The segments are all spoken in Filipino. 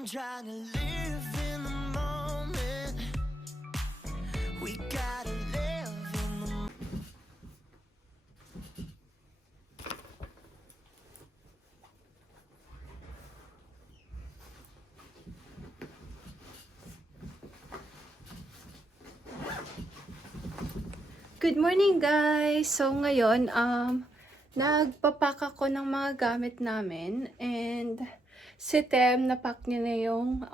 I'm trying to live in the moment. We gotta live in the Good morning guys! So ngayon, nagpapack ako ng mga gamit namin and si Tem, napack niya na yung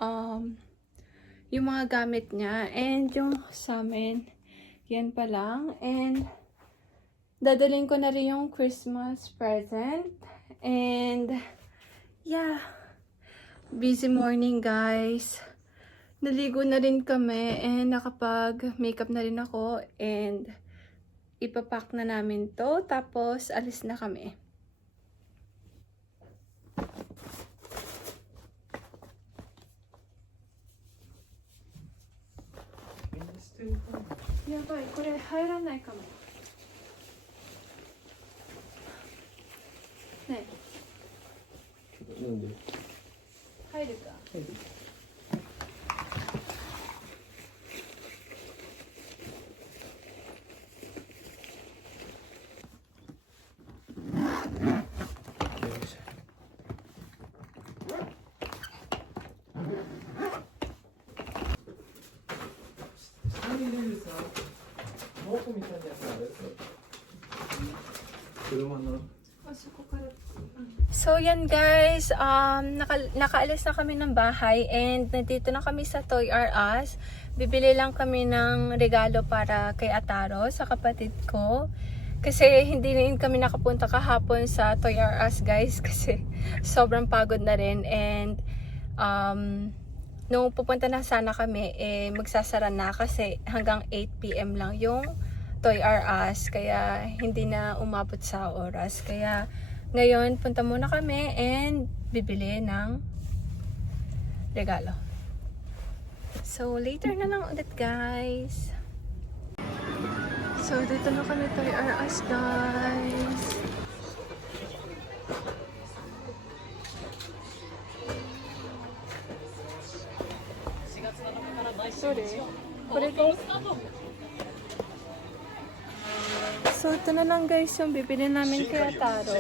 mga gamit niya and yung sa amin, yan pa lang. And dadalhin ko na rin yung Christmas present and yeah, busy morning guys. Naligo na rin kami and nakapag-makeup na rin ako and ipapack na namin to, tapos alis na kami. Yabai, これ入らないかも。ねえ。なんで？入るか。入る。So yan guys, nakaalis na kami ng bahay and nandito na kami sa Toy R Us. Bibili lang kami ng regalo para kay Ataro, sa kapatid ko. Kasi hindi rin kami nakapunta kahapon sa Toy R Us guys kasi sobrang pagod na rin and nung pupunta na sana kami, magsasara na kasi hanggang 8 PM lang yung Toy R Us. Kaya hindi na umabot sa oras. Kaya ngayon, punta muna kami and bibili ng regalo. So, later na lang ulit guys. So, dito na kami Toy R Us guys. Sorry. So, ito na lang guys yung bibili namin kay Ataro.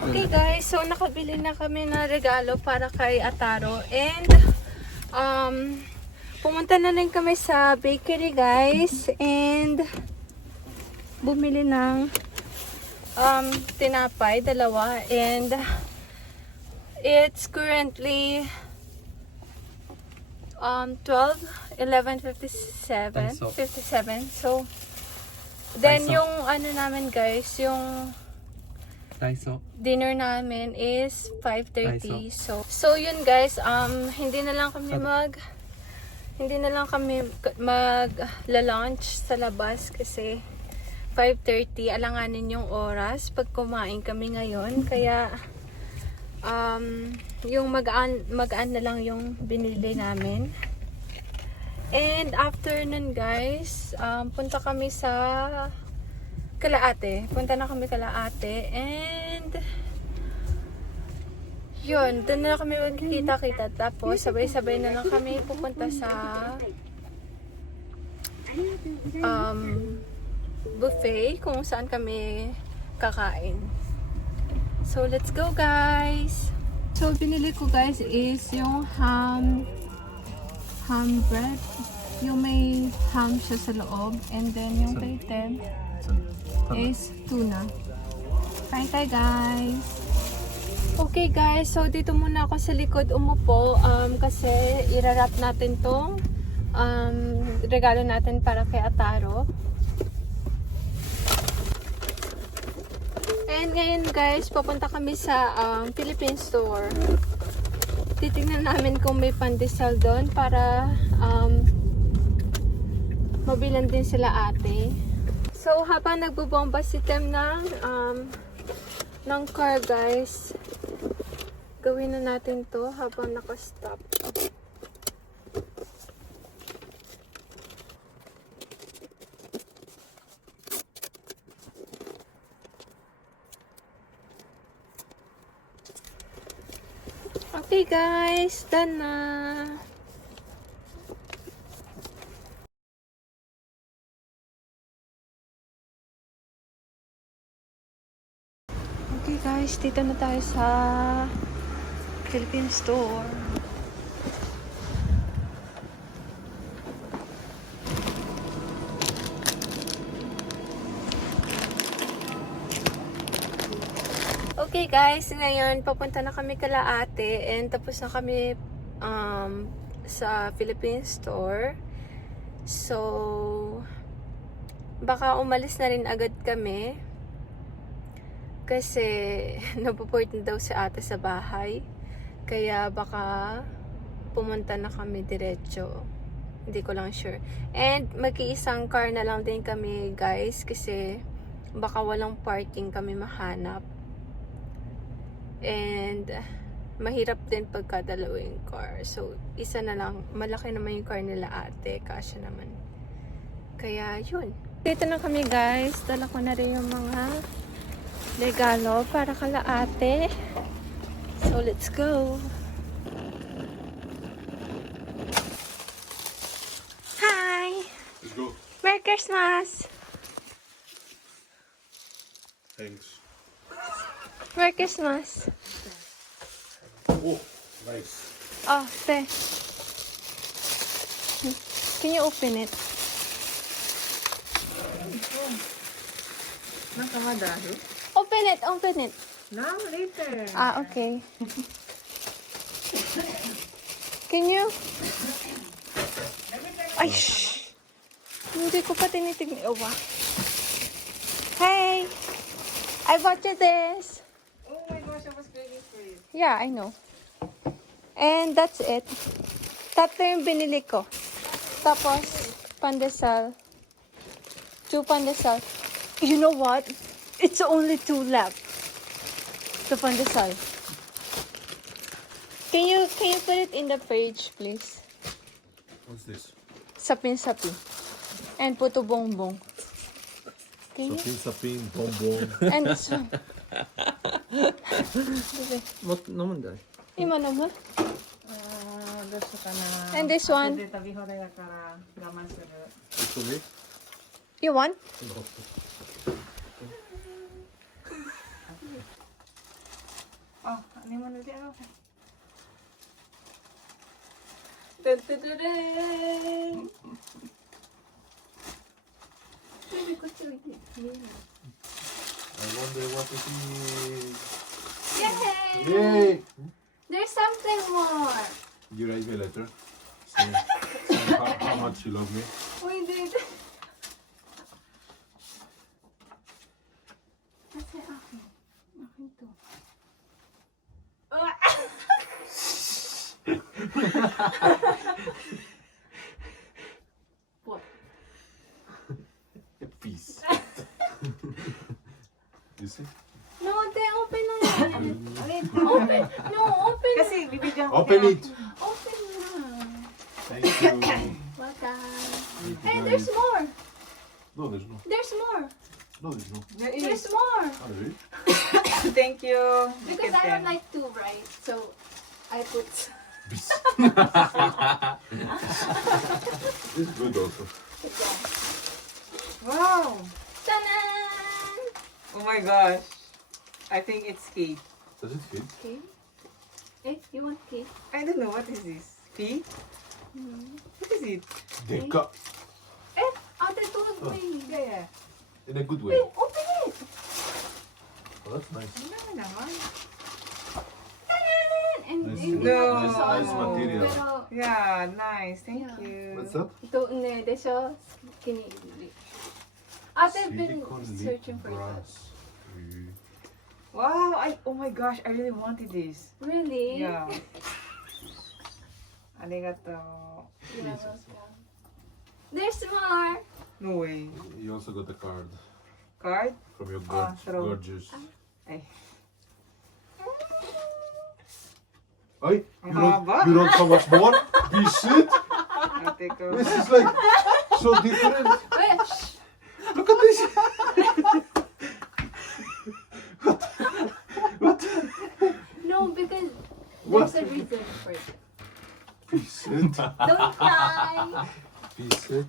Okay guys, so nakabili na kami ng regalo para kay Ataro and pumunta na rin kami sa bakery guys and bumili ng tinapay, dalawa, and it's currently 11:57. So then Daiso. yung ano namin guys, yung Daiso. dinner namin is 5:30. So yun guys, hindi na lang kami mag-lunch sa labas kasi 5:30, alanganin yung oras pag kumain kami ngayon. Kaya yung magaan na lang yung binili namin. And after nun guys, punta kami sa Kalaate. Punta na kami Kalaate and yun, doon na kami magkikita-kita. Tapos sabay-sabay na lang kami pupunta sa buffet kung saan kami kakain. So let's go guys. So binili ko guys is yung ham bread, yung may ham siya sa loob, and then yung kay Tem is tuna. Kain tayo guys. Okay guys, so dito muna ako sa likod umupo kasi irarap natin tong regalo natin para kay Ataro. And ngayon guys, papunta kami sa Philippine store. Titingnan namin kung may pandesal doon para mabilan din sila ate. So habang nagbubomba si Tem ng car guys, Gawin na natin to habang nakastop. Okay guys, done na. Okay guys, dito na tayo sa Philippine store. Okay guys, ngayon papunta na kami kala ate and tapos na kami sa Philippine store. So, baka umalis na rin agad kami kasi napuport na daw si ate sa bahay. Kaya baka pumunta na kami diretso. Hindi ko lang sure. And mag-iisang car na lang din kami guys kasi baka walang parking kami mahanap. And mahirap din pagkadalawa yung car. So, isa na lang. Malaki naman yung car nila ate. Kasya naman. Kaya, yun. Dito na kami guys. Dala ko na rin yung mga regalo para kala ate. So, let's go. Hi! Let's go. Merry Christmas! Thanks. Merry Christmas! Oh, nice. Oh, te. Can you open it? Nakamadahi? Open it! Open it! Now, later. Ah, okay. Can you? Ay, shh. Hindi ko pa tinitignan. Oh, wow. Hey! I bought you this. Oh my gosh, I was begging for it. Yeah, I know. And that's it. Tatlo yung binili ko. Tapos, pandesal. 2 pandesal. You know what? It's only 2 left. The pandesal. Can you put it in the fridge, please? What's this? Sapin-sapin. And puto bongbong. Can you? Sapin, bonbon. And this one. もっと飲むんだね。今飲む? どうしようかな。 And this one. で食べ放題だから我慢する。 It's for me? You want? No. あ、煮物でやろう。てっててれーん。I wonder what it is. Yay! Yay! There's something more. You write me a letter. Saying how much you love me. We did. Kasi akin. Akin to. What? Peace. You see? No, te, open na yan. Open. No, open. Kasi bibigyan ko Open kayo. it. Open na. Thank you. Welcome. Thank you, Hey, guys. there's more. No, there's no. There's more. No, there's no. There There's is. more. Oh, really? Thank you. Because I have like 2, right? So, I put... This is good also. Wow. Ta-da! Oh my gosh. I think it's cake. Does it fit? Okay. Eh, you want cake? I don't know what is this. Tea? What is it? Deka. Eh, ate, tulog mo yun. Yeah. In a good way. Wait, open it! Oh, that's nice. Ano naman? Ta-da! And Nice, you No. nice, nice material. Pero, Yeah, nice. Thank Yeah. you. What's that? ito, ne, desyo, kinili. Ate, I've been Silicone lip searching for that. brush. Wow, oh my gosh, I really wanted this. Really? Yeah. Arigato. You're welcome. There's more! No way. You also got a card Card? from your Ah, true. gorgeous. Ay. Oi, Ang haba. you want so much more? Visit? Ate ko. This is like so different. Wait, Look at this. no, because What? there's a reason for it. Visit. Don't cry. Visit.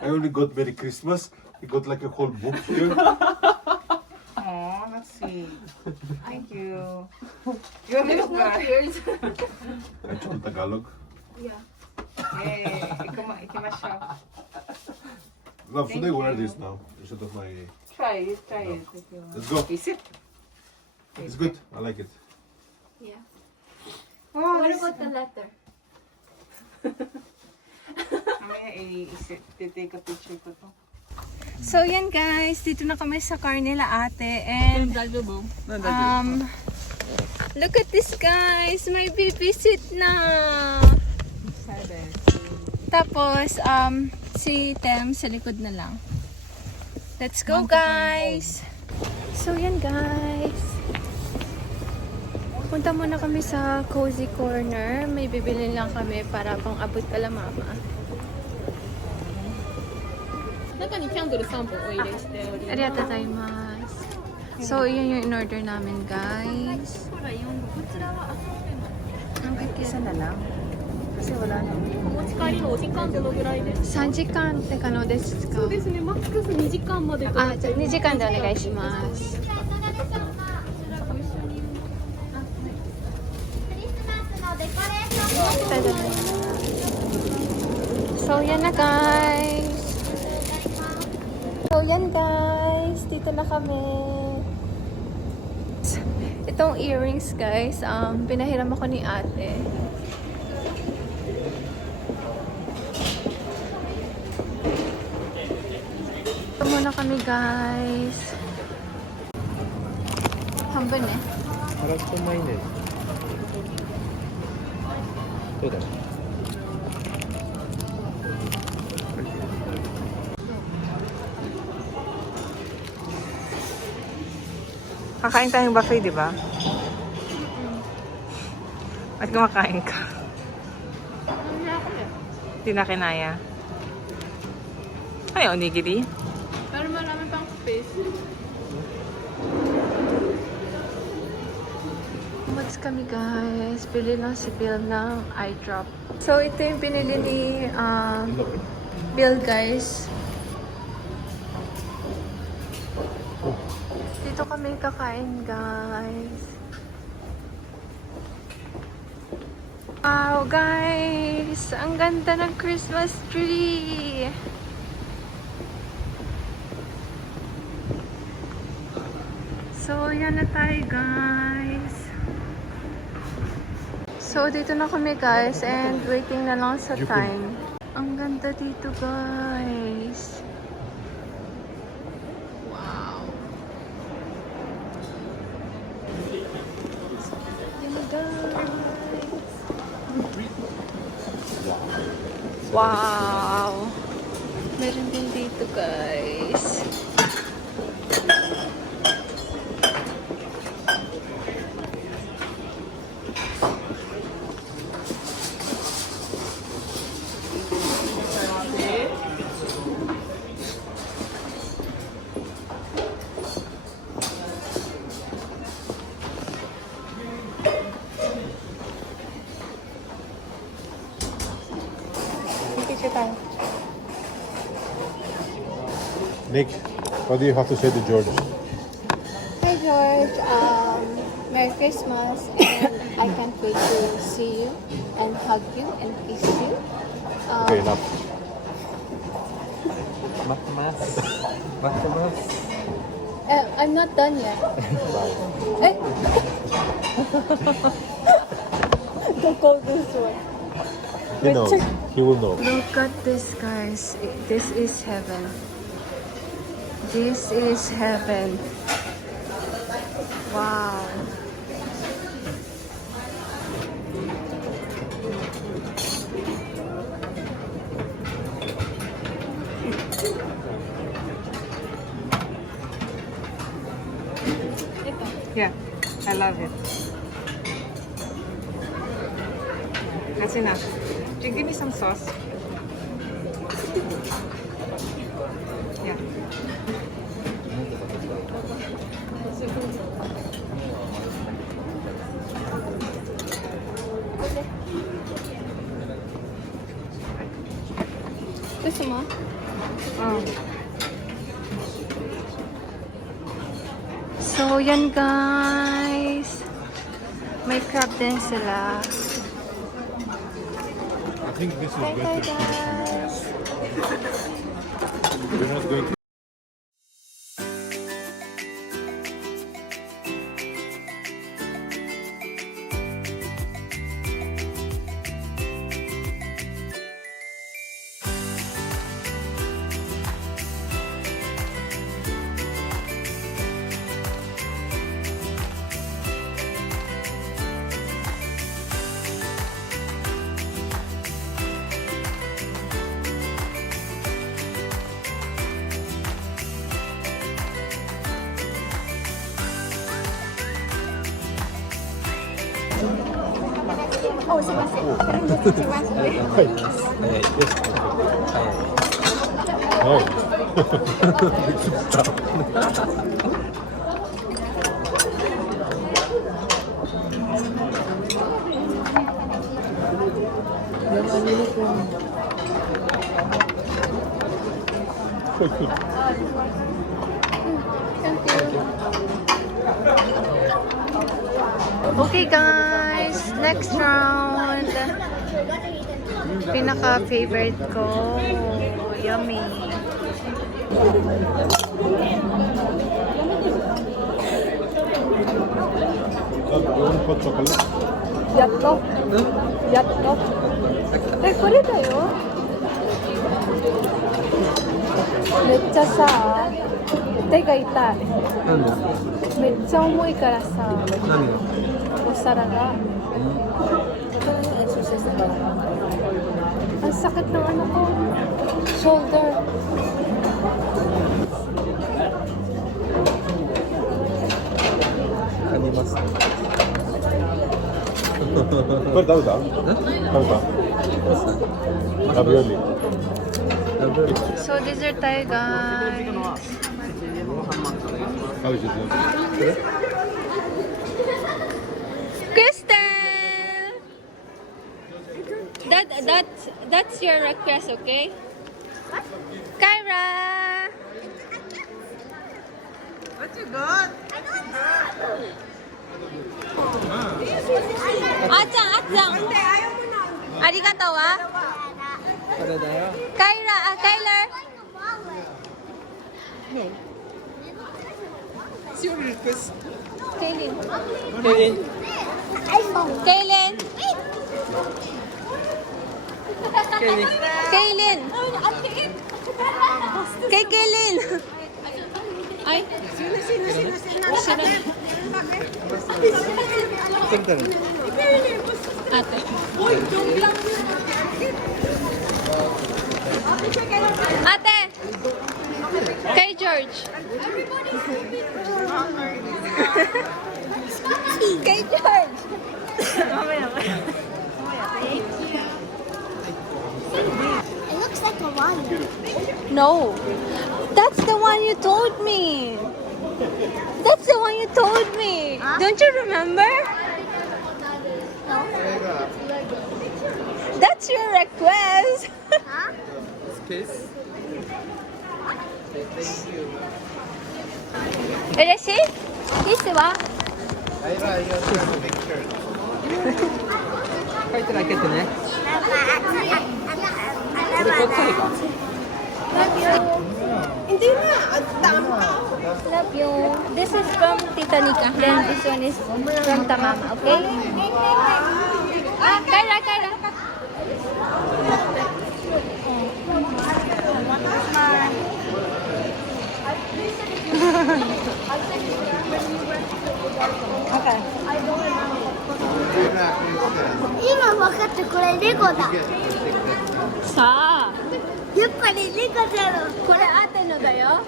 I only got Merry Christmas. I got like a whole book here. Aw, let's see. Thank you. You want me There's to no cry? tears. I told Tagalog. Yeah. Yay. Ikimasyo. Love, should I Thank wear you. this now instead of my? Try it if you want. Let's go. Is it? It's good. I like it. Yeah. Wow, What this- about the letter? Mamaya i-take a picture ko to. So yan guys, dito na kami sa car nila ate and look at this guys, may babysit na. Tapos si Tem sa likod na lang. Let's go guys. So yan guys. Punta muna kami sa cozy corner. May bibili lang kami para pang abot kala mama. 中にキャンドル3本お入れしております。 Arigatou gozaimasu. So, yun yung in-order namin, guys. Ang isa na lang. Kasi wala na. お持ち帰りのお時間どのぐらいですか？ 3時間って可能ですか？そうですね、マックス2時間までと。あ、じゃあ2時間でお願いします。So, yan na guys. So, yan guys. Dito na kami. Itong earrings guys, pinahiram ako ni ate. Ito muna kami guys. Hambun eh. カラストマイネそうだよ Kakain tayong buffet, di ba? Ba't kumakain ka? Hindi na kinaya. Ay, onigiri. Pero marami pang space. Umalis kami guys. Bili lang si Bill ng eye drop. So ito yung pinili ni Bill guys. Dito kami kakain guys. Wow guys! Ang ganda ng Christmas tree! So, yan na tayo guys. So, dito na kami guys and waiting na lang sa time. Ang ganda dito guys. Wow. Ganda guys. Wow. Meron din dito guys. Nick, what do you have to say to George? Hi George, Merry Christmas and I can't wait to see you and hug you and kiss you. Okay, enough. I'm not done yet. Eh? Don't go this way. He knows. He will know. Look at this guys. This is heaven. This is heaven. Wow. Yeah, I love it. That's enough. Just give me some sauce. Yeah. Gusto mo? Oh. So, yan guys. May crab din sila. I think this is Bye better. guys. We're not going to. Okay guys, next round. Pinaka-favorite ko. Yummy. One hot chocolate. やっと。やっと。え、これだよ。めっちゃさ、手が痛い。なんだめっちゃ重いからさ、何がお皿が。Ang sakit ng ano ko. Shoulder. ありますこれ食べた？食べた？ラビオリ。 So, dessert tayo guys. How is it? Kristen! That's your request, okay? What? Kyra! What you got? Atang! Arigato wa? これだよ Kyler! It's your request Kaylin. Kaylin Kaylin! Kaylin Kaylin! Kay Kaylin! Ay! Sino? Tingnan Ate. Ate! Kay George. Kay George. It looks like a lion. No. That's the one you told me. That's the one you told me. Don't you remember? That's your request. Huh? Kiss嬉しい? Kiss は? 書いて開けてねこれこっちか Love you. This is from Tita Nika. Then this one is from Tamama, okay? Kyra. Okay. 今分かったこれレゴだ。さあ、やっぱりレゴだろ。これアテのだよ。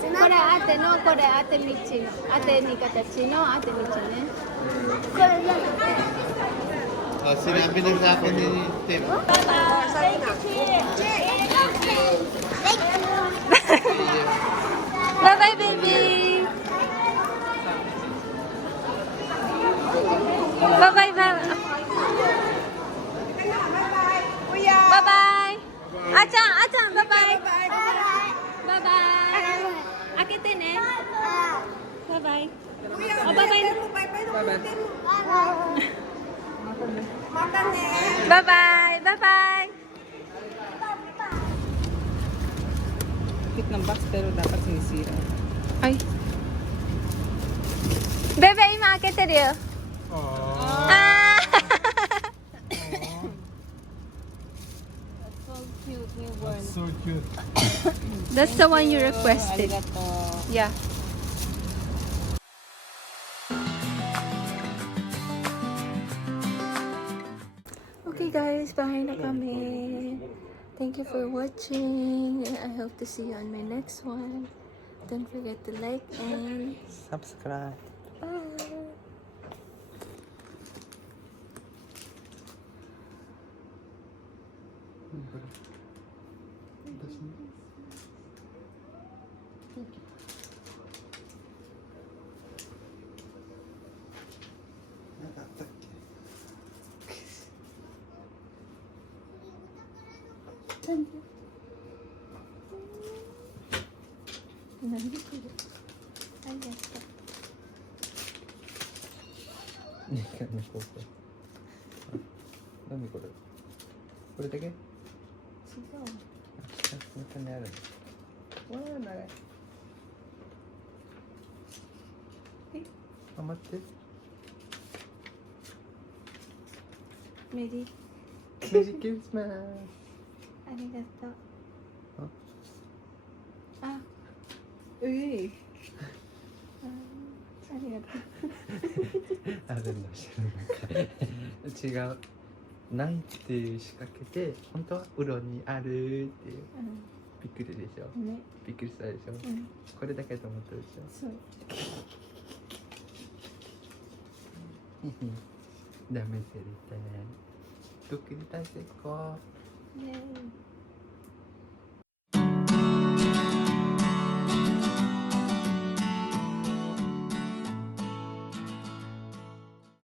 これアテの、これアテミチの、アテに形のアテミチね。これだ。sinabi na sa akin ni Tim. Bye bye, baby. Bye bye, bye. Bye bye. Achan, bye bye. Bye bye. Akite ne. Bye bye. Oh, bye bye. Bye bye. Bye bye. Cute ng box pero dapat sinisira. Ay. Bebe, ima aketeるよ. Ah. So cute. That's the one you requested. Yeah. Okay guys, bahay na kami. Thank you for watching. And I hope to see you on my next one. Don't forget to like and Subscribe. bye.何これ？これだけ？違う。中にある。わあ、長い。あ、待って。メリー、メリークリスマス。ありがとう。あ、あ、うい。ありがとう。あるんだ、知らなかった。違う。ないっていう仕掛けて、本当はうろにあるっていう。びっくりでしょ。ね、びっくりしたでしょ。これだけと思ったでしょ。そう。ダメてるってね。ドッキリ大成功。イェーイ。